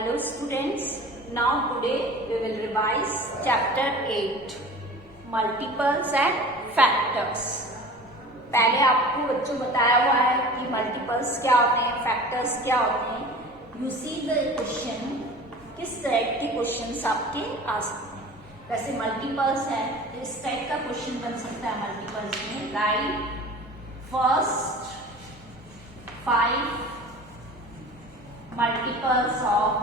Hello students, now today we will revise chapter 8 multiples and factors। पहले आपको बच्चों बताया हुआ है कि मल्टीपल्स क्या होते हैं, फैक्टर्स क्या होते हैं। यू सी द क्वेश्चन, किस टाइप के क्वेश्चंस आपके आ सकते हैं। वैसे मल्टीपल्स है तो इस टाइप का क्वेश्चन बन सकता है मल्टीपल्स में, राइट फर्स्ट 5 multiples of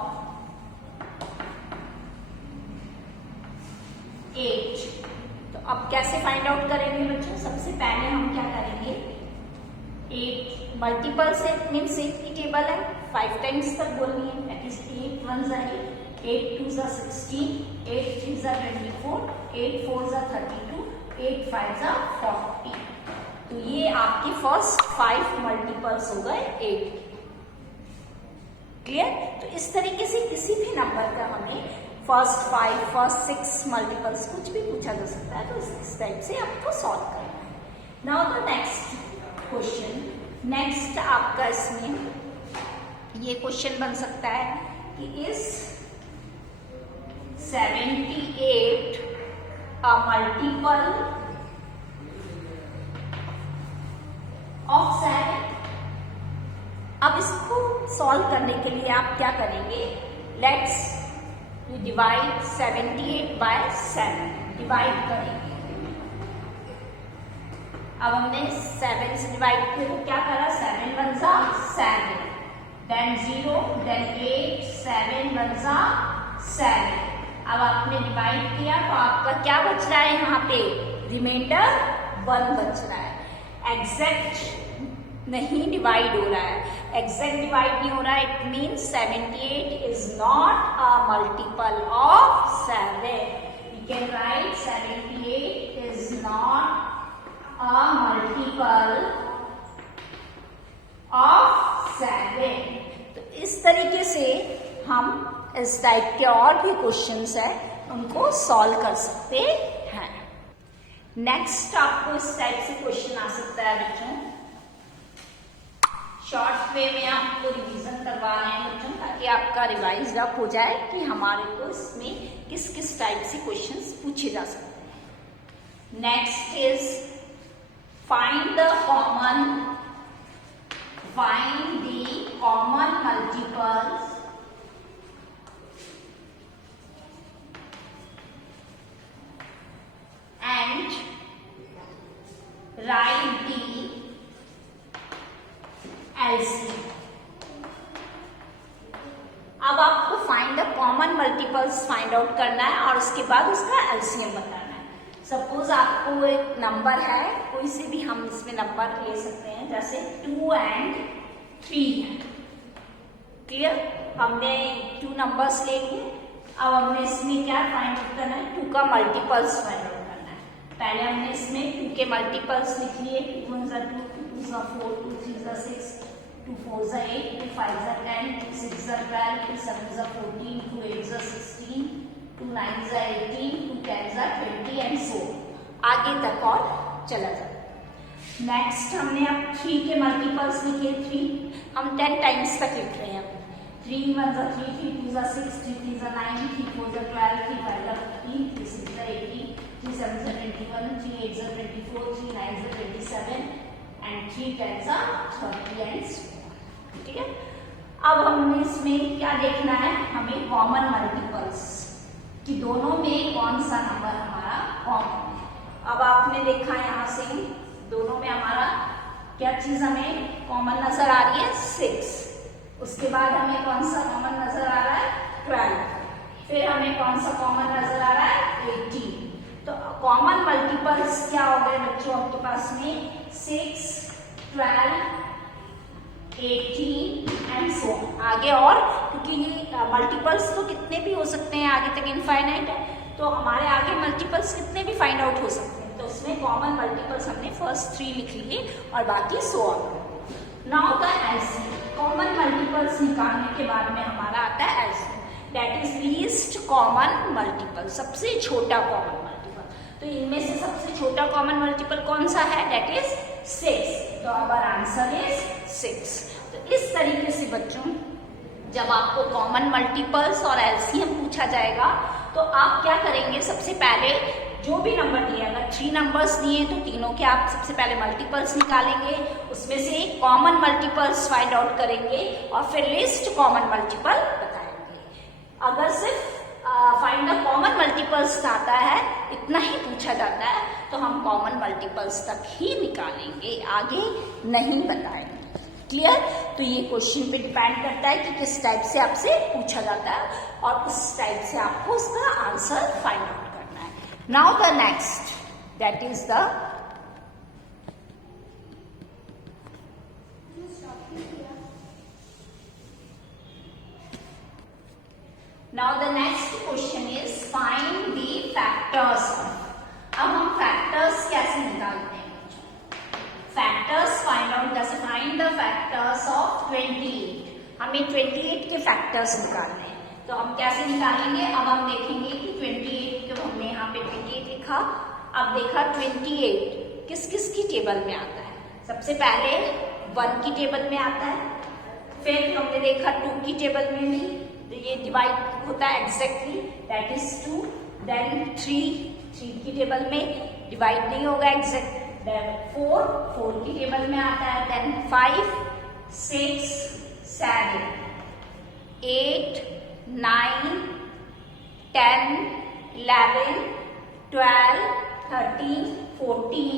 8। तो अब कैसे फाइंड आउट करेंगे बच्चों, सबसे पहले हम क्या करेंगे, 8 मल्टीपल्स है मीन्स 8 की टेबल है, 5 टाइम्स तक बोलनी है, दैट इज 8 1 जा 8 2 जा 16, 8 3 जा 24, 8 4 जा 32, 8 5 जा 40। तो ये आपके फर्स्ट 5 मल्टीपल्स हो गए 8। क्लियर। तो इस तरीके से किसी भी नंबर का हमें फर्स्ट 5 फर्स्ट 6 मल्टीपल्स कुछ भी पूछा जा सकता है, तो इस टाइप से आपको सॉल्व करना है। Now the next question, next आपका इसमें ये क्वेश्चन बन सकता है कि इज 78 अ मल्टीपल ऑफ 7। अब इसको सॉल्व करने के लिए आप क्या करेंगे, लेट्स डिवाइड 78 बाय 7, डिवाइड करेंगे। अब हमने 7 से डिवाइड किया तो क्या करा, 7 1 जा 7, देन 0, देन 8, 7 1 जा 7। अब आपने डिवाइड किया तो आपका क्या बच रहा है, यहाँ पे रिमाइंडर 1 बच रहा है। एग्जैक्ट नहीं डिवाइड हो रहा है, एग्जैक्ट डिवाइड नहीं हो रहा है, it means 78 is not a multiple of 7। We can write 78 is not a multiple of 7। तो इस तरीके से हम इस टाइप के और भी क्वेश्चंस है उनको सॉल्व कर सकते हैं। नेक्स्ट आपको इस टाइप से क्वेश्चन आ सकता है बच्चों, शॉर्ट वे में आपको रिवीजन करवा रहे हैं बच्चों, ताकि आपका रिवाइज अप हो जाए कि हमारे को इसमें किस किस टाइप से क्वेश्चंस पूछे जा सकते हैं। Next is find the common multiples and right the LCM। अब आपको find the common multiples find out करना है और उसके बाद उसका LCM बताना है। सपोज आपको एक नंबर है, कोई से भी हम इसमें नंबर ले सकते हैं, जैसे 2 and 3 है। क्लियर, हमने 2 नंबर्स ले लिए। अब हमने इसमें क्या फाइंड आउट करना है, 2 का मल्टीपल्स फाइंड आउट करना है। पहले हमने इसमें 2 के मल्टीपल्स लिख लिए, 2 1 जा 2, 2 2 जा 4, 2 3 जा 6, 2 4 जा 8, 2 5 जा 10, 2 6 जा 12, 2 7 जा 14, 2 8 जा 16, 2 9 जा 18, 2 10 जा 20 एंड सो आगे तक और चला जाता है। नेक्स्ट हमने अब 3 के मल्टीपल्स लिखे, 3 हम 10 टाइम्स तक लिख रहे हैं। 3 1 जा 3, 3 2 जा 6, 3 3 जा 9, 3 4 जा 12, 3 5 जा 15, 3 6 जा 18, 3 7 जा 21, 3 8 जा 24, 3 9 जा 27 एंड 3 10 जा 30 एंड सो। ठीक है, अब हमने इसमें क्या देखना है, हमें कॉमन मल्टीपल्स कि दोनों में कौन सा नंबर हमारा कॉमन है। अब आपने देखा यहाँ से दोनों में हमारा क्या चीज हमें कॉमन नजर आ रही है, 6। उसके बाद हमें कौन सा कॉमन नजर आ रहा है, 12। फिर हमें कौन सा कॉमन नजर आ रहा है, 18। तो कॉमन मल्टीपल्स क्या हो गए बच्चों आपके पास में, 6 12 18 एंड सो आगे। और क्योंकि ये मल्टीपल्स तो कितने भी हो सकते हैं, आगे तक इनफाइनाइट है, तो हमारे आगे मल्टीपल्स कितने भी फाइंड आउट हो सकते हैं। तो उसमें कॉमन मल्टीपल्स हमने फर्स्ट 3 लिख लिए और बाकी 100 आ गए। Now the LCM, common multiples निकालने के बाद में हमारा आता है LCM, that is least common multiple, सबसे छोटा कॉमन मल्टीपल। तो इनमें से सबसे छोटा कॉमन मल्टीपल कौन सा है, दैट इज 6। तो आवर आंसर इज 6। तो इस तरीके से बच्चों जब आपको कॉमन मल्टीपल्स और एलसीएम पूछा जाएगा तो आप क्या करेंगे, सबसे पहले जो भी नंबर दिए, अगर 3 नंबर्स दिए तो तीनों के आप सबसे पहले मल्टीपल्स निकालेंगे, उसमें से कॉमन मल्टीपल्स फाइंड आउट करेंगे और फिर लिस्ट कॉमन मल्टीपल बताएंगे। अगर सिर्फ फाइंड द कॉमन मल्टीपल्स आता है, इतना ही पूछा जाता है, तो हम कॉमन मल्टीपल्स तक ही निकालेंगे, आगे नहीं बताएंगे। क्लियर? तो ये क्वेश्चन पे डिपेंड करता है कि किस टाइप से आपसे पूछा जाता है और उस टाइप से आपको उसका आंसर फाइंड आउट करना है। Now the next, that is the Now the next question is find the factors of। अब हम factors कैसे निकालते हैं? Factors find out, जैसे find the factors of 28। हमें 28 के factors निकालने हैं, तो हम कैसे निकालेंगे? अब हम देखेंगे कि 28 जो हमने यहाँ पे 28 लिखा, अब देखा 28 किस किस की टेबल में आता है। सबसे पहले 1 की टेबल में आता है, फिर हमने देखा 2 की टेबल में भी, तो ये डिवाइड होता है एग्जैक्टली, दैट इज 2। देन 3 की टेबल में डिवाइड नहीं होगा एग्जैक्ट। देन 4 की टेबल में आता है। देन 5, 6, 7, 8, 9, 10, 11, 12, 13, 14,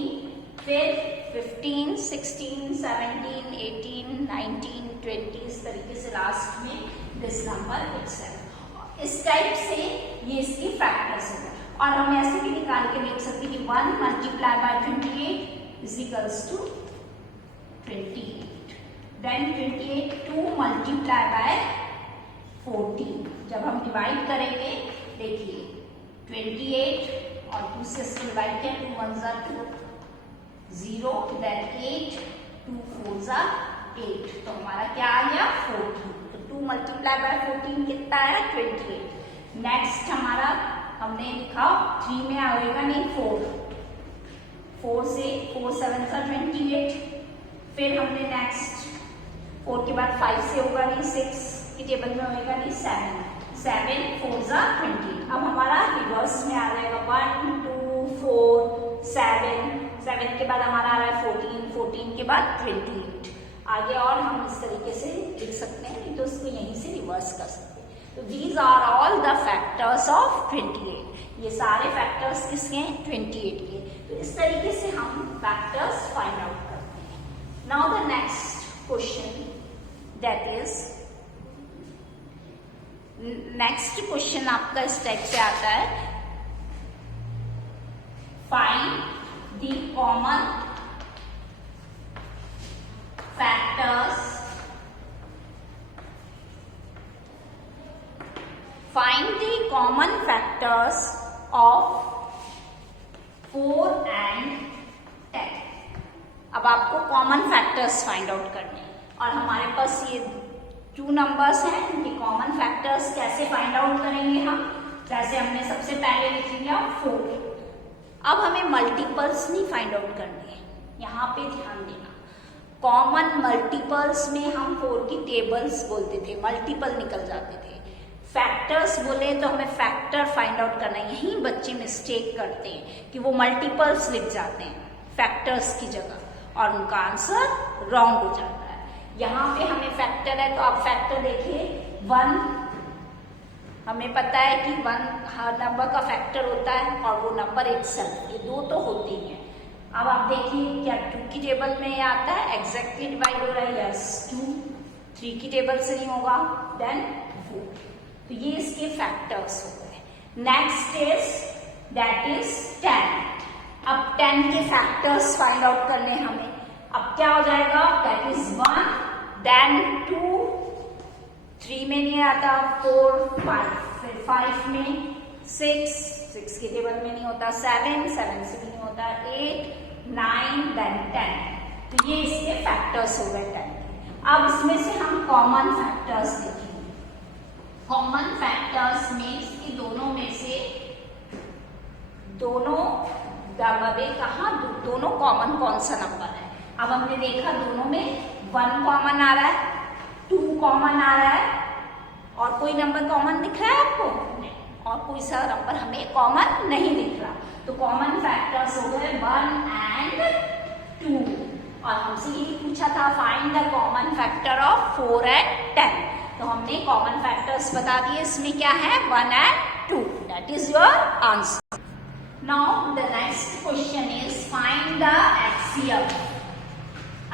फिर 15, 16, 17, 18, 19, 20, इस तरीके से लास्ट में दिस नंबर इटसेल्फ। इस टाइप से ये इसकी फैक्टर्स है। और हम ऐसे भी निकाल के देख सकते हैं कि 1 multiply by 28 is equals to 28। Then 28 2 multiply by 14। जब हम डिवाइड करेंगे, देखिए 28 और 2 से डिवाइड किया, 2 1 ज़ा 2, 0, देन 8, 2 4 ज़ा 8, तो हमारा क्या आ गया 14। 2 मल्टीप्लाई बाय 14 कितना है 28। नेक्स्ट हमारा हमने लिखा 3 में आएगा नहीं 4 से 4 7 सा 28। फिर हमने नेक्स्ट 4 के बाद 5 से होगा नहीं, 6 की टेबल में होगा नहीं 7 4 सा 28। अब हमारा रिवर्स में आ जाएगा 1 2 4 7 के बाद हमारा आ रहा है 14 के बाद 28। आगे और हम इस तरीके से लिख सकते हैं, नहीं तो उसको यहीं से रिवर्स कर सकते हैं। तो these are all the factors of 28। ये सारे फैक्टर्स किसके हैं 28 के। तो इस तरीके से हम फैक्टर्स फाइंड आउट करते हैं। Now the next question, that is next question आपका इस टाइप से आता है, find the common factors, find the common factors of 4 and 10। अब आपको कॉमन फैक्टर्स फाइंड आउट करने हैं और हमारे पास ये 2 नंबर्स हैं, इनके कॉमन फैक्टर्स कैसे फाइंड आउट करेंगे हम? जैसे हमने सबसे पहले लिख लिया 4। अब हमें मल्टीपल्स नहीं फाइंड आउट करने हैं, यहाँ पे ध्यान देना। कॉमन मल्टीपल्स में हम 4 की टेबल्स बोलते थे, मल्टीपल निकल जाते थे। फैक्टर्स बोले तो हमें फैक्टर फाइंड आउट करना है। यही बच्चे मिस्टेक करते हैं कि वो मल्टीपल्स लिख जाते हैं फैक्टर्स की जगह और उनका आंसर रॉन्ग हो जाता है। यहाँ पे हमें फैक्टर है, तो आप फैक्टर देखिए 1, हमें पता है कि 1 हर नंबर का फैक्टर होता है और वो नंबर इटसेल्फ, ये 2 तो होते ही हैं। अब आप देखिए क्या 2 की टेबल में ये आता है, एग्जैक्टली डिवाइड हो रहा है, यस 2। 3 की टेबल से नहीं होगा, देन 4। तो ये इसके फैक्टर्स हो गए। Next is that is 10। अब 10 के फैक्टर्स फाइंड आउट करने हमें। अब क्या हो जाएगा, दैट इज 1, देन 2, 3 में नहीं आता, 4 5, फिर 5 में 6 की टेबल में नहीं होता, 7 से भी नहीं होता, 8 9 देन 10। तो ये इसके फैक्टर्स हो गए 10 के। अब इसमें से हम कॉमन फैक्टर्स देखेंगे। कॉमन फैक्टर्स में इसके दोनों में से दोनों कॉमन कौन सा नंबर है? अब हमने देखा दोनों में 1 कॉमन आ रहा है, 2 कॉमन आ रहा है, कोई नंबर कॉमन दिख रहा है आपको? नहीं। और कोई सा नंबर हमें कॉमन नहीं दिख रहा। तो कॉमन फैक्टर्स हो गए 1 and 2। और हमसे यही पूछा था find the common factor of 4 and 10। तो हमने कॉमन फैक्टर्स बता दिए, इसमें क्या है 1 and 2। That is your answer. Now the next question is find the HCF।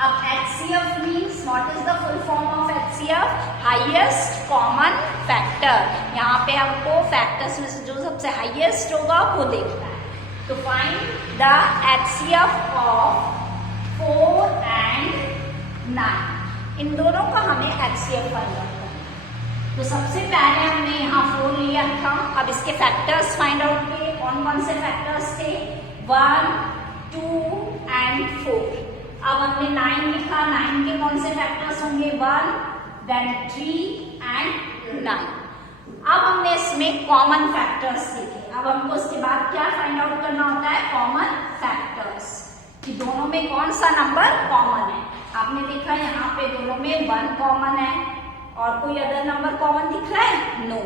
अब HCF means what is the full form of HCF? Highest common factor. यहाँ पे हमको फैक्टर्स में से जो सबसे हाईएस्ट होगा वो देखना है। तो find the HCF of 4 and 9। इन दोनों का हमें HCF फाइंड आउट करना है। तो सबसे पहले हमने यहाँ 4 लिया था। अब इसके फैक्टर्स फाइंड आउट किए। कौन कौन से फैक्टर्स थे? 1, 2 and 4। अब हमने 9 लिखा। 9 के कौन से फैक्टर्स होंगे? 1, then 3 and 9। अब हमने इसमें कॉमन फैक्टर्स देखे। अब हमको इसके बाद क्या फाइंड आउट करना होता है? कॉमन फैक्टर्स, कि दोनों में कौन सा नंबर कॉमन है। आपने देखा यहाँ पे दोनों में 1 कॉमन है और कोई अदर नंबर कॉमन दिख रहा है? नो।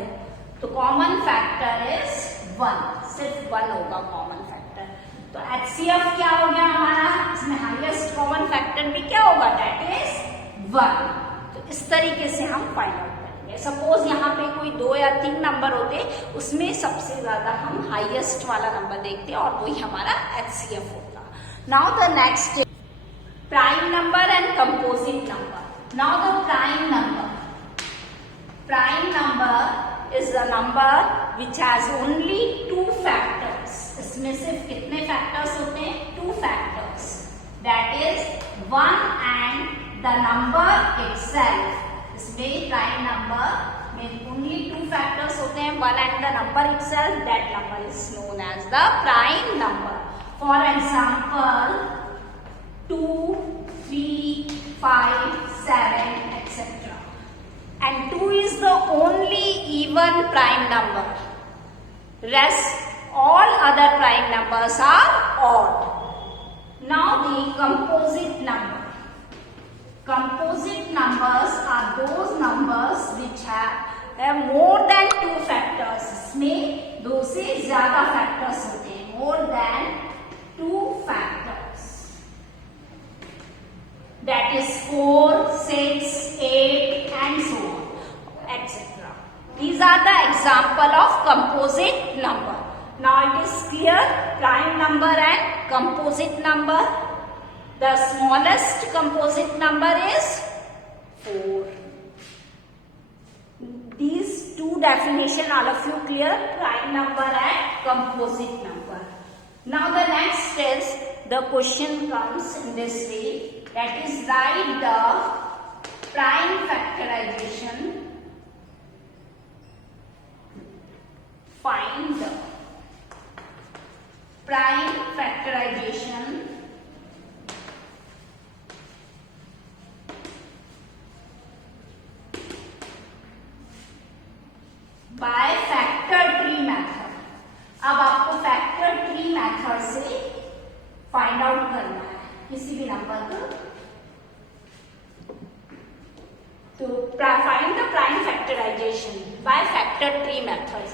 तो कॉमन फैक्टर इज 1, सिर्फ 1 होगा कॉमन फैक्टर। तो HCF क्या हो गया हमारा? इसमें हाईएस्ट कॉमन फैक्टर भी क्या होगा? That is 1। तो इस तरीके से हम फाइंड आउट करेंगे। सपोज यहाँ पे कोई 2 या 3 नंबर होते, उसमें सबसे ज्यादा हम हाईएस्ट वाला नंबर देखते और वही हमारा HCF होता। Now the next is prime number and composite number. Now the prime number. Prime number is the number which has only 2 factors. इसमें सिर्फ कितने फैक्टर्स होते हैं? 2 factors. That is 1 and the number itself. इसमें prime number में only 2 factors होते हैं, 1 and the number itself. That number is known as the prime number. For example, 2, 3, 5, 7, etc. And 2 is the only even prime number. Rest all other prime numbers are odd. Now the composite number. Composite numbers are those numbers which have more than 2 factors. इसमें 2 से ज्यादा factors होते हैं, more than 2 factors. That is 4, 6, 8 and so on, etc. These are the example of composite number. Now it is clear, prime number and composite number. The smallest composite number is 4. These 2 definition all of you clear, prime number and composite number. Now the next is, the question comes in this way, that is write the prime factorization, find the prime factorization by factor tree method. अब आपको factor tree method से find out करना है किसी भी number को। तो find the prime factorisation by factor tree method.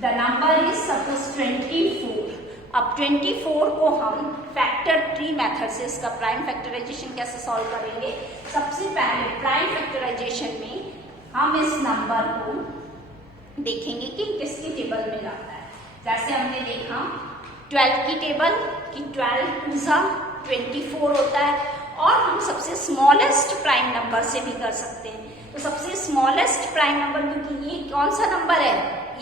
The number is suppose 24। अब 24 को हम फैक्टर ट्री मेथड से इसका प्राइम फैक्टराइजेशन कैसे सॉल्व करेंगे? सबसे पहले प्राइम फैक्टराइजेशन में हम इस नंबर को देखेंगे कि किसकी टेबल में जाता है। जैसे हमने देखा 12 की टेबल कि 12 2 24 होता है, और हम सबसे स्मॉलेस्ट प्राइम नंबर से भी कर सकते हैं। तो सबसे स्मॉलेस्ट प्राइम नंबर, क्योंकि ये कौन सा नंबर है?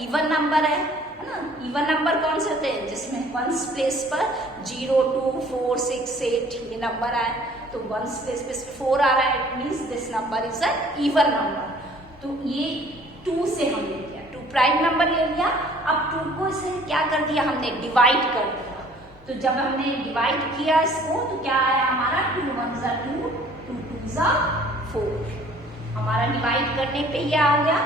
इवन नंबर है ना। इवन नंबर कौन से होते हैं? जिसमें वंस प्लेस पर 0, 2, 4, 6, 8 ये नंबर आए, तो वंस प्लेस पे 4 आ रहा है, it means this number is a even number. तो ये 2 से हमने लिया, 2 प्राइम नंबर ले लिया। अब 2 को से क्या कर दिया हमने? डिवाइड कर दिया। तो जब हमने डिवाइड किया इसको तो क्या आया हमारा? 2 1 2, 2 2 4। हमारा डिवाइड करने पे ये आ गया,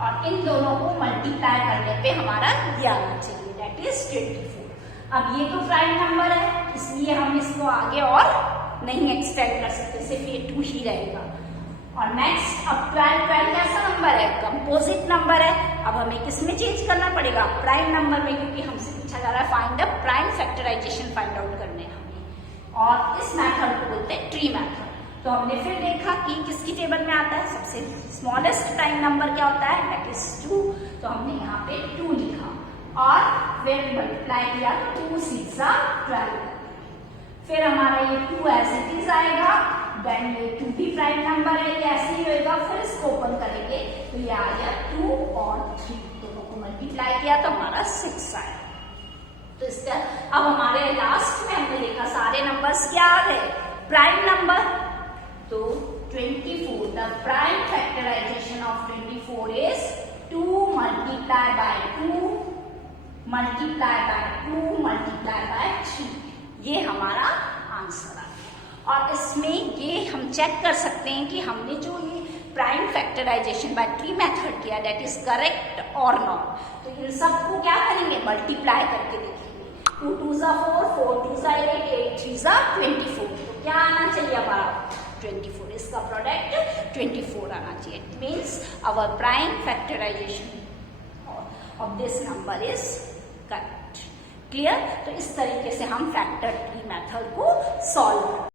और इन दोनों को मल्टीप्लाई करने पे हमारा ये आना चाहिए, दैट इज 24। अब ये तो प्राइम नंबर है, इसलिए हम इसको आगे और नहीं एक्सटेंड कर सकते, सिर्फ ये 2 ही रहेगा। और नेक्स्ट अब 12 कैसा नंबर है, कंपोजिट नंबर है। अब हमें किसमें चेंज करना पड़ेगा, प्राइम नंबर में, क्योंकि हमसे पूछा जा रहा है find the prime factorisation find out करने हमें, और इस मेथड को बोलते हैं ट्री मेथड। तो हमने फिर देखा कि किसकी टेबल में आता है, सबसे स्मॉलेस्ट प्राइम नंबर क्या होता है, दैट इज 2। तो हमने यहाँ पे 2 लिखा और फिर मल्टीप्लाई किया, 2 6 12। फिर हमारा ये 2 एज इट इज आएगा, देन ये 2 भी प्राइम नंबर है, ये ऐसे ही होएगा। फिर इसको ओपन करेंगे तो ये आ गया 2 और 3, दोनों को मल्टीप्लाई किया तो हमारा 6 आया। तो इसका अब हमारे लास्ट में हमने देखा सारे नंबर्स क्या आ गए, प्राइम नंबर। तो 24, the prime factorisation of 24 is 2 multiply by 2 multiply by 2 multiply by 3। ये हमारा आंसर आ गया। और इसमें ये हम चेक कर सकते हैं कि हमने जो ये prime factorisation by tree method किया दैट इज करेक्ट और नॉट। तो इन सबको क्या करेंगे, मल्टीप्लाई करके देखेंगे। 2 2 4, 4 2 8, 8 3 24। तो क्या आना चाहिए हमारा, 24। इसका प्रोडक्ट 24 आना चाहिए। It means our prime factorisation of this number is correct. Clear. तो इस तरीके से हम फैक्टर ट्री मेथड को सॉल्व करते हैं।